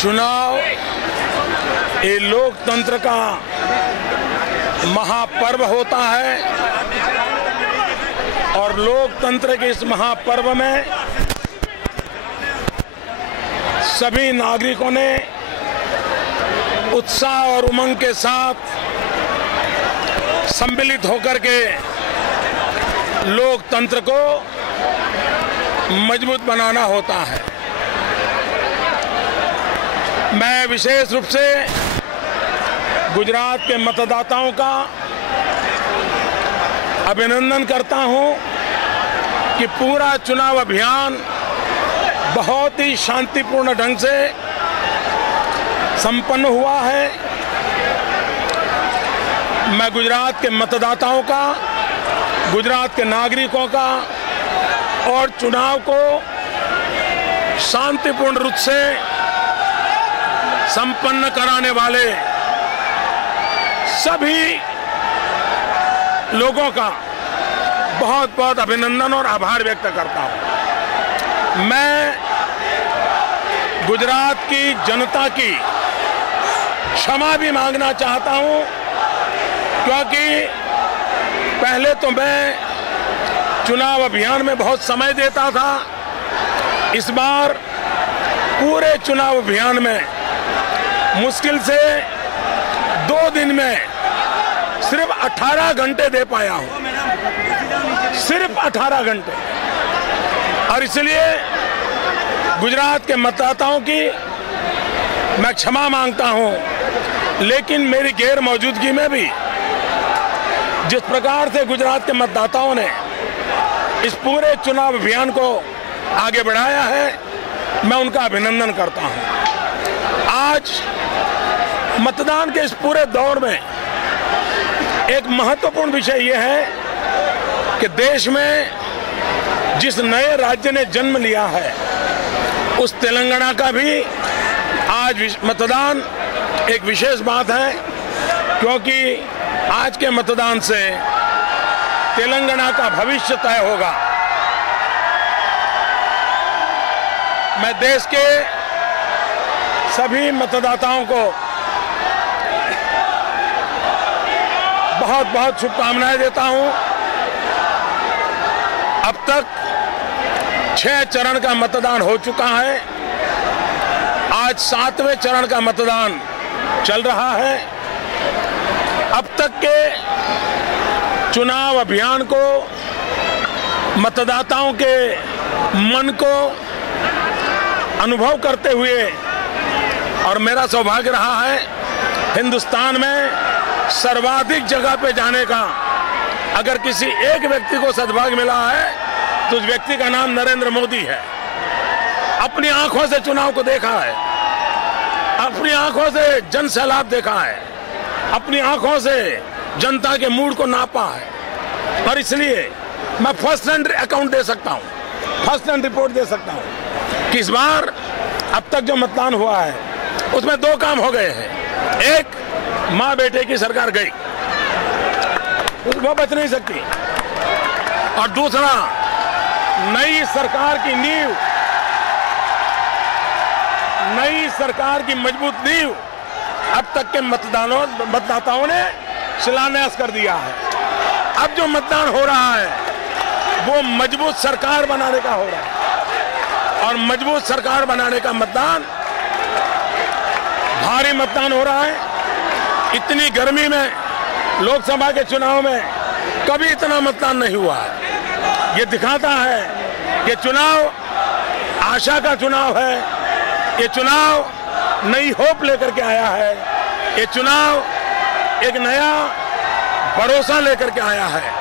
चुनाव ये लोकतंत्र का महापर्व होता है और लोकतंत्र के इस महापर्व में सभी नागरिकों ने उत्साह और उमंग के साथ सम्मिलित होकर के लोकतंत्र को मजबूत बनाना होता है। मैं विशेष रूप से गुजरात के मतदाताओं का अभिनंदन करता हूं कि पूरा चुनाव अभियान बहुत ही शांतिपूर्ण ढंग से संपन्न हुआ है। मैं गुजरात के मतदाताओं का, गुजरात के नागरिकों का और चुनाव को शांतिपूर्ण रूप से संपन्न कराने वाले सभी लोगों का बहुत बहुत अभिनंदन और आभार व्यक्त करता हूं। मैं गुजरात की जनता की क्षमा भी मांगना चाहता हूं, क्योंकि पहले तो मैं चुनाव अभियान में बहुत समय देता था। इस बार पूरे चुनाव अभियान में मुश्किल से 2 दिन में सिर्फ 18 घंटे दे पाया हूं, सिर्फ 18 घंटे। और इसलिए गुजरात के मतदाताओं की मैं क्षमा मांगता हूं, लेकिन मेरी गैर मौजूदगी में भी जिस प्रकार से गुजरात के मतदाताओं ने इस पूरे चुनाव अभियान को आगे बढ़ाया है, मैं उनका अभिनंदन करता हूं। आज मतदान के इस पूरे दौर में एक महत्वपूर्ण विषय यह है कि देश में जिस नए राज्य ने जन्म लिया है, उस तेलंगाना का भी आज मतदान एक विशेष बात है, क्योंकि आज के मतदान से तेलंगाना का भविष्य तय होगा। मैं देश के सभी मतदाताओं को बहुत बहुत शुभकामनाएं देता हूं। अब तक 6 चरण का मतदान हो चुका है। आज 7वें चरण का मतदान चल रहा है। अब तक के चुनाव अभियान को, मतदाताओं के मन को अनुभव करते हुए, और मेरा सौभाग्य रहा है हिंदुस्तान में सर्वाधिक जगह पे जाने का। अगर किसी एक व्यक्ति को सद्भाग्य मिला है तो उस व्यक्ति का नाम नरेंद्र मोदी है। अपनी आंखों से चुनाव को देखा है, अपनी आंखों से जन सैलाब देखा है, अपनी आंखों से जनता के मूड को नापा है। और इसलिए मैं फर्स्ट हैंड अकाउंट दे सकता हूं, फर्स्ट हैंड रिपोर्ट दे सकता हूं कि इस बार अब तक जो मतदान हुआ है उसमें 2 काम हो गए हैं। एक, माँ बेटे की सरकार गई, वो बच नहीं सकती। और दूसरा, नई सरकार की नींव, नई सरकार की मजबूत नींव अब तक के मतदाताओं ने शिलान्यास कर दिया है। अब जो मतदान हो रहा है वो मजबूत सरकार बनाने का हो रहा है, और मजबूत सरकार बनाने का मतदान, भारी मतदान हो रहा है। इतनी गर्मी में लोकसभा के चुनाव में कभी इतना मतदान नहीं हुआ है। ये दिखाता है कि चुनाव आशा का चुनाव है, ये चुनाव नई होप लेकर के आया है, ये चुनाव एक नया भरोसा लेकर के आया है।